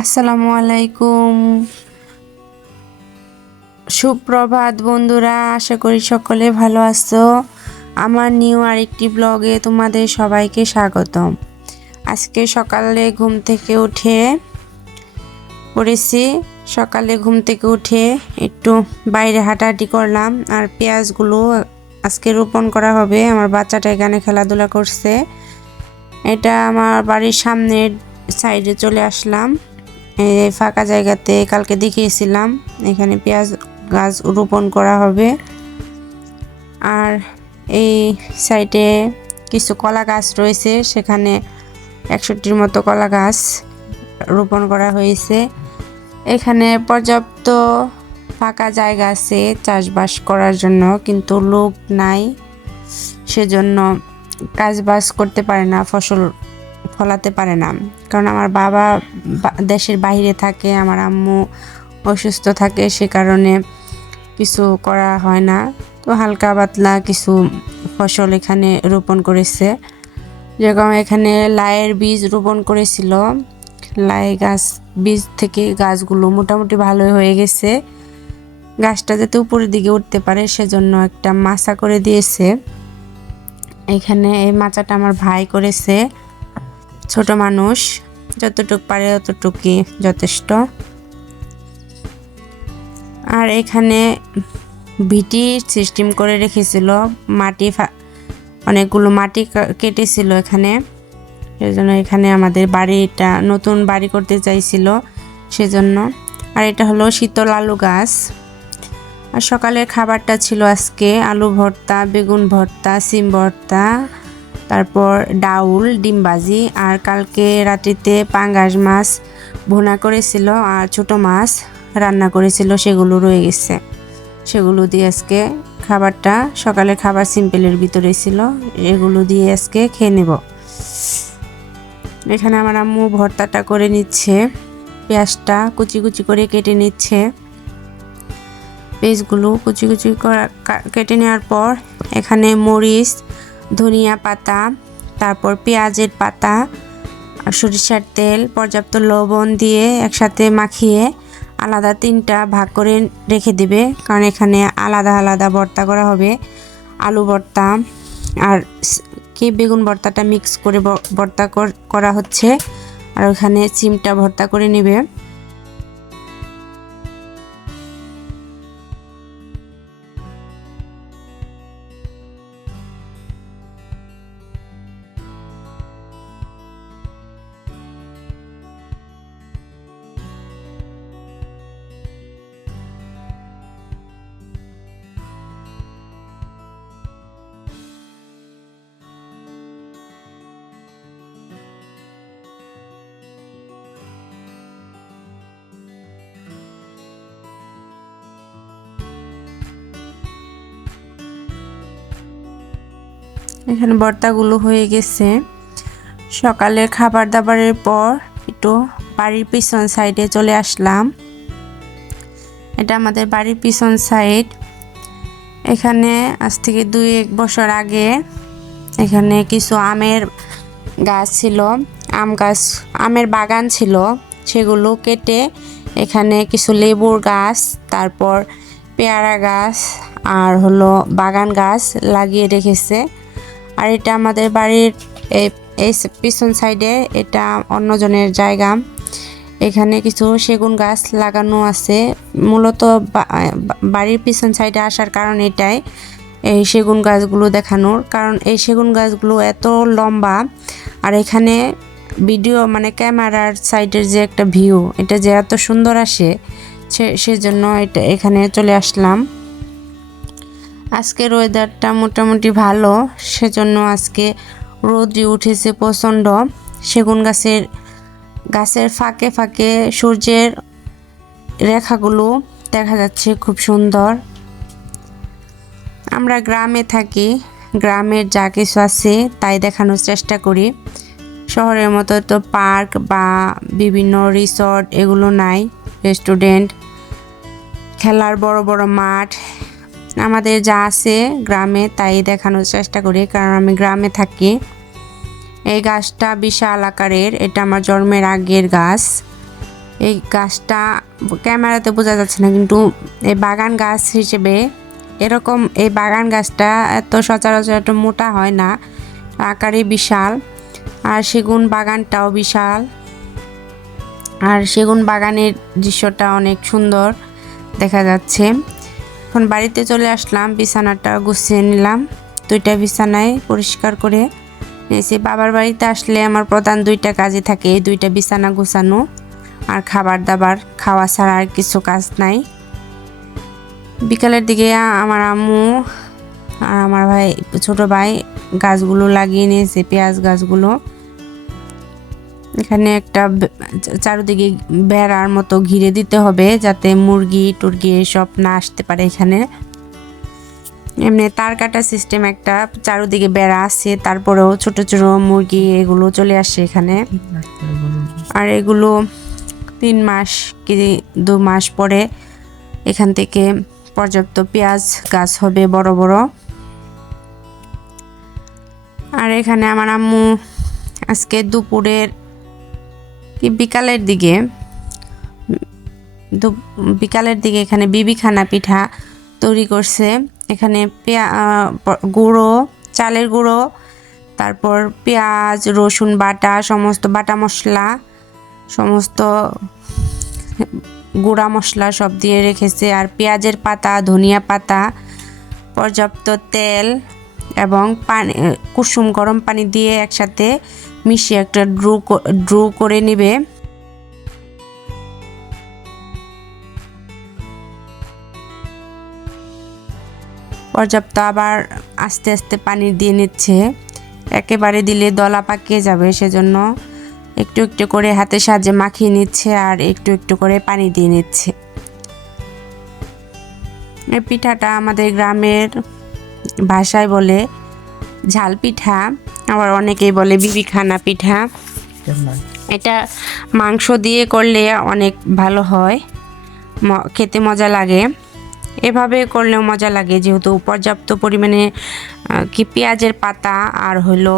আসসালামু আলাইকুম। সুপ্রভাত বন্ধুরা, আশা করি সকলে ভালো আছো। আমার নিউ আরেকটি ব্লগে তোমাদের সবাইকে স্বাগতম। আজকে সকালে ঘুম থেকে উঠে পড়েছি। সকালে ঘুম থেকে উঠে একটু বাইরে হাঁটাহাঁটি করলাম। আর পেঁয়াজগুলো আজকে রোপণ করা হবে। আমার বাচ্চাটা এখানে খেলাধুলা করছে। এটা আমার বাড়ির সামনের সাইডে চলে আসলাম। এই ফাঁকা জায়গাতে কালকে দেখিয়েছিলাম এখানে পেঁয়াজ গাছ রোপণ করা হবে। আর এই সাইডে কিছু কলা গাছ রয়েছে, সেখানে 61টির মতো কলা গাছ রোপণ করা হয়েছে। এখানে পর্যাপ্ত ফাঁকা জায়গা আছে চাষবাস করার জন্য, কিন্তু লোক নাই, সেজন্য কাজবাজ করতে পারে না, ফসল ফলাতে পারে না। কারণ আমার বাবা দেশের বাইরে থাকে, আমার আম্মু অসুস্থ থাকে, সে কারণে কিছু করা হয় না। তো হালকা পাতলা কিছু ফসল এখানে রোপণ করেছে। যেরকম এখানে লাইয়ের বীজ রোপণ করেছিল, লাই গাছ বীজ থেকে গাছগুলো মোটামুটি ভালোই হয়ে গেছে। গাছটা যাতে উপরের দিকে উঠতে পারে সেজন্য একটা মাচা করে দিয়েছে। এখানে এই মাচাটা আমার ভাই করেছে, ছোট মানুষ, যতটুক পারে ততটুকুই যথেষ্ট। আর এখানে ভিটি সিস্টেম করে রেখেছিল, মাটি অনেকগুলো মাটি কেটেছিল এখানে, সেজন্য এখানে আমাদের বাড়িটা নতুন বাড়ি করতে চাইছিল সেজন্য। আর এটা হলো শীতল আলু গাছ। আর সকালের খাবারটা ছিল আজকে আলু ভর্তা, বেগুন ভর্তা, সিম ভর্তা, তারপর ডাউল, ডিম ভাজি। আর কালকে রাত্রিতে পাঙ্গাস মাছ ভুনা করেছিল আর ছোট মাছ রান্না করেছিল, সেগুলো রয়ে গেছে। সেগুলো দিয়ে আজকে খাবারটা, সকালের খাবার সিম্পলের ভিতরে ছিল, এগুলো দিয়ে আজকে খেয়ে নেব। এখানে আমার আম্মু ভর্তাটা করে নিচ্ছে, পেঁয়াজটা কুচি কুচি করে কেটে নিচ্ছে। পেঁয়াজগুলো কুচি কুচি কেটে নেওয়ার পর এখানে মরিচ, ধনিয়া পাতা, তারপর পেঁয়াজের পাতা আর সরিষার তেল, পর্যাপ্ত লবণ দিয়ে একসাথে মাখিয়ে আলাদা 3টা ভাগ করে রেখে দিবে, কারণ এখানে আলাদা আলাদা ভর্তা করা হবে। আলু ভর্তা আর কি বেগুন ভর্তাটা মিক্স করে ভর্তা করা হচ্ছে, আর ওখানে সিমটা ভর্তা করে নেবে। এখানে ভর্তাগুলো হয়ে গেছে। সকালের খাবার দাবারের পর একটু বাড়ির পিছন সাইডে চলে আসলাম। এটা আমাদের বাড়ির পিছন সাইড। এখানে আজ থেকে 2-1 বছর আগে এখানে কিছু আমের গাছ ছিল, আমের বাগান ছিল, সেগুলো কেটে এখানে কিছু লেবুর গাছ, তারপর পেয়ারা গাছ আর হলো বাগান গাছ লাগিয়ে রেখেছে। আর এটা আমাদের বাড়ির এই পিছন সাইডে, এটা অন্যজনের জায়গা। এখানে কিছু সেগুন গাছ লাগানো আছে। মূলত বাড়ির পিছন সাইডে আসার কারণ এটাই, এই সেগুন গাছগুলো দেখানোর কারণ। এই সেগুন গাছগুলো এত লম্বা, আর এখানে ভিডিও মানে ক্যামেরার সাইডের যে একটা ভিউ, এটা যে এত সুন্দর আসে, সেজন্য এটা এখানে চলে আসলাম। আজকের ওয়েদারটা মোটামুটি ভালো, সেজন্য আজকে রোদ্রি উঠেছে প্রচণ্ড। সেগুন গাছের ফাঁকে ফাঁকে সূর্যের রেখাগুলো দেখা যাচ্ছে, খুব সুন্দর। আমরা গ্রামে থাকি, গ্রামের যা কিছু আছে তাই দেখানোর চেষ্টা করি। শহরের মতো তো পার্ক বা বিভিন্ন রিসর্ট এগুলো নাই, রেস্টুরেন্ট, খেলার বড় বড় মাঠ। আমাদের যা আছে গ্রামে তাই দেখানোর চেষ্টা করি, কারণ আমি গ্রামে থাকি। এই গাছটা বিশাল আকারের, এটা আমার জন্মের আগের গাছ। এই গাছটা ক্যামেরাতে বোঝা যাচ্ছে না, কিন্তু এই বাগান গাছ হিসেবে এরকম এই বাগান গাছটা এত সচরাচর এত মোটা হয় না, আকারে বিশাল। আর সেগুন বাগানটাও বিশাল, আর সেগুন বাগানের দৃশ্যটা অনেক সুন্দর দেখা যাচ্ছে। এখন বাড়িতে চলে আসলাম, বিছানাটা গুছিয়ে নিলাম, 2টা বিছানায় পরিষ্কার করে নিয়েছি। বাবার বাড়িতে আসলে আমার প্রধান 2টা কাজই থাকে, এই 2টা বিছানা গুছানো আর খাবার দাবার খাওয়া ছাড়া আর কিছু কাজ নাই। বিকালের দিকে আমার আম্মু আর আমার ভাই, ছোট ভাই গাছগুলো লাগিয়ে নিয়েছে, পেঁয়াজ গাছগুলো। এখানে একটা চারদিকে বেড়ার মতো ঘিরে দিতে হবে, যাতে মুরগি টুরগি এসব না আসতে পারে এখানে। এমনি তার কাটা সিস্টেম একটা চারদিকে বেড়া আছে, তারপরেও ছোট ছোট মুরগি এগুলো চলে আসে এখানে। আর এগুলো 3 মাস কি 2 মাস পরে এখান থেকে পর্যাপ্ত পেঁয়াজ গাছ হবে বড় বড়। আর এখানে আমার আম্মু আজকে দুপুরের কি বিকালের দিকে এখানে বিবিখানা পিঠা তৈরি করছে। এখানে গুঁড়ো, চালের গুঁড়ো, তারপর পেঁয়াজ রসুন বাটা, সমস্ত বাটা মশলা, সমস্ত গুঁড়া মশলা সব দিয়ে রেখেছে। আর পেঁয়াজের পাতা, ধনিয়া পাতা, পর্যাপ্ত তেল এবং পানি, কুসুম গরম পানি দিয়ে একসাথে মিশিয়ে একটা ড্রু করে নেবে। পর্যাপ্ত আবার আস্তে আস্তে পানি দিয়ে নিচ্ছে, একেবারে দিলে দলা পাকিয়ে যাবে, সেজন্য একটু একটু করে হাতের সাহায্যে মাখিয়ে নিচ্ছে আর একটু একটু করে পানি দিয়ে নিচ্ছে। এই পিঠাটা আমাদের গ্রামের ভাষায় বলে ঝাল পিঠা, আবার অনেকেই বলে বিবিখানা পিঠা। এটা মাংস দিয়ে করলে অনেক ভালো হয়, খেতে মজা লাগে। এভাবে করলেও মজা লাগে, যেহেতু পর্যাপ্ত পরিমাণে কি পেঁয়াজের পাতা আর হলো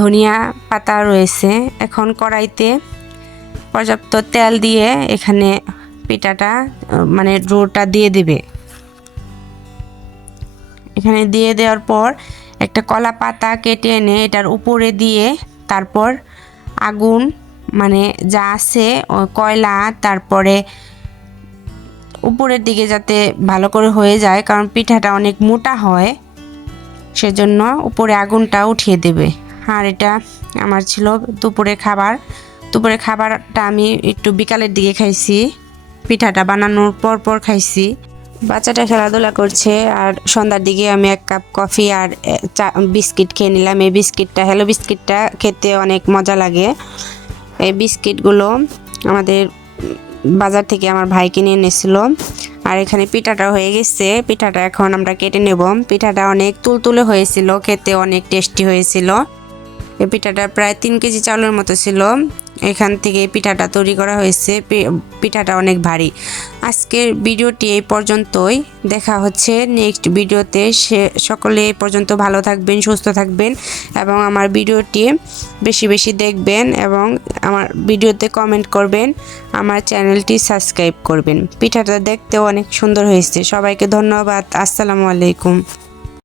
ধনিয়া পাতা রয়েছে। এখন কড়াইতে পর্যাপ্ত তেল দিয়ে এখানে পিঠাটা মানে ডোটা দিয়ে দেবে। এখানে দিয়ে দেওয়ার পর একটা কলা পাতা কেটে এনে এটার উপরে দিয়ে তারপর আগুন মানে যা আছে কয়লা, তারপরে উপরের দিকে যাতে ভালো করে হয়ে যায়, কারণ পিঠাটা অনেক মোটা হয়, সেজন্য উপরে আগুনটা উঠিয়ে দেবে। আর এটা আমার ছিল দুপুরের খাবারটা আমি একটু বিকালের দিকে খাইছি, পিঠাটা বানানোর পর খাইছি। বাচ্চাটা খেলাধুলা করছে, আর সন্ধ্যার দিকে আমি 1 কাপ কফি আর বিস্কিট খেয়ে নিলাম। এই বিস্কিটটা হ্যালো বিস্কিটটা খেতে অনেক মজা লাগে। এই বিস্কিটগুলো আমাদের বাজার থেকে আমার ভাই কিনে এনেছিল। আর এখানে পিঠাটা হয়ে গেছে, পিঠাটা এখন আমরা কেটে নেব। পিঠাটা অনেক তুলতুলে হয়েছিল, খেতে অনেক টেস্টি হয়েছিল। এই পিঠাটা প্রায় 3 কেজি চাউলের মতো ছিল। এখান থেকে পিঠাটা তৈরি করা হয়েছে, পিঠাটা অনেক ভারী। আজকের ভিডিওটি এই পর্যন্তই, দেখা হচ্ছে নেক্সট ভিডিওতে। সকলে এই পর্যন্ত ভালো থাকবেন, সুস্থ থাকবেন এবং আমার ভিডিওটি বেশি বেশি দেখবেন এবং আমার ভিডিওতে কমেন্ট করবেন, আমার চ্যানেলটি সাবস্ক্রাইব করবেন। পিঠাটা দেখতেও অনেক সুন্দর হয়েছে। সবাইকে ধন্যবাদ। আসসালামু আলাইকুম।